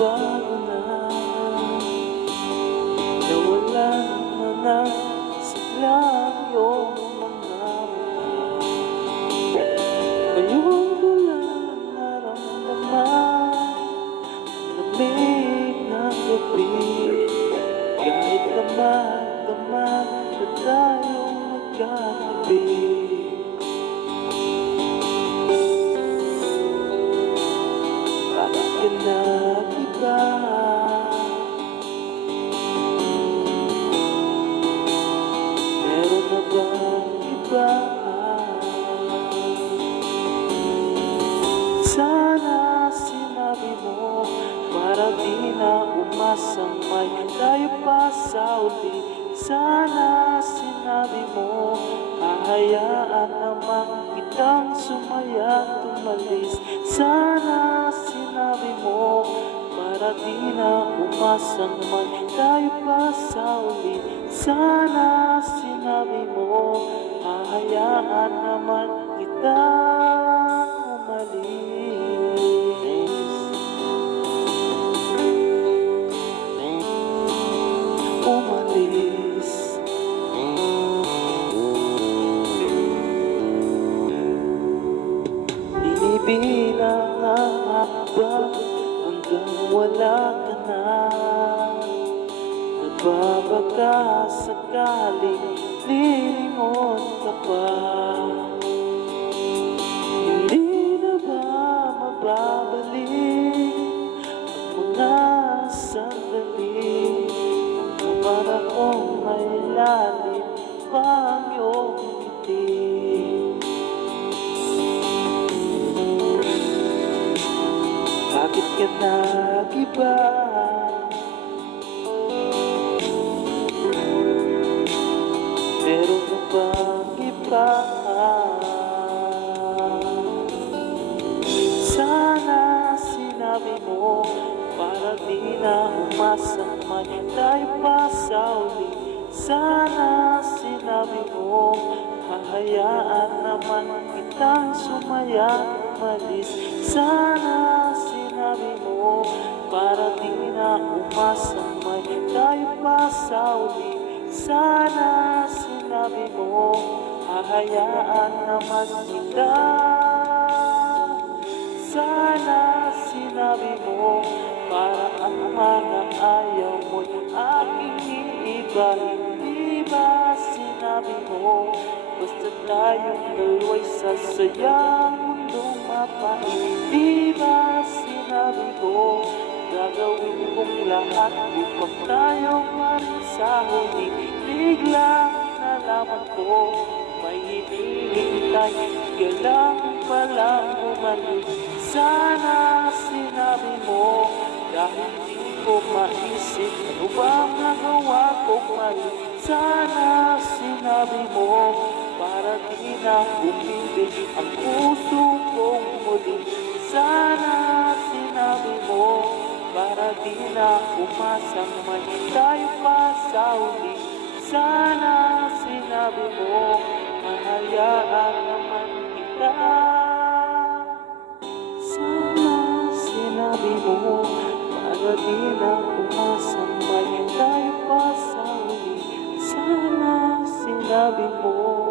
bago na, nawalan na ng siglang iyong mga mukha. Ngayon ko lang naramdaman lamig ng gabi, kahit damang-dama na tayong magkatabi. Bakit ka nag-iba? Meron na bang iba? Sana sinabi mo para di na umasang may tayo pa sa uli. Sana sinabi mo hahayaan naman kitang sumaya tumalis. Sana sinabi mo para di na umasang may tayo pa sa uli. Sana sinabi mo hahayaan naman kitang umalis. Binibilang ang hakbang hanggang wala ka na. Nagbabaka sakaling lilingon ka pa. Hindi na ba mababalik ang mga sandali? Para kung may lalim pa ang iyong ngiti. Bakit ka nag-iba? Meron na bang iba? Sana sinabi mo para di na umasang may tayo pa sa uli. Sana sinabi mo hahayaan naman kitang sumaya umalis. Sana sinabi mo para di na umasang may tayo pa sa uli. Sana sinabi mo hahayaan naman kita. Sana sinabi mo para ang mga ayaw mo'y aking iiba. Hindi ba sinabi mo basta tayong dalawa'y sasayang mundong mapain? Hindi ba sinabi ko gagawin kong lahat upang tayo marin sa huli? Biglang nalaman ko may hinihintay ka lang palang umalis. Sana sinabi mo dahil di ko maisip ano bang nagawa kong mali. Sana sinabi mo para di na umibig ang puso kong muli. Sana sinabi mo para di na umasang may tayo pa sa uli. Sana sinabi mo hahayaan naman kita. Sana sinabi mo para di na umasang may tayo pa sa uli. Sana sinabi mo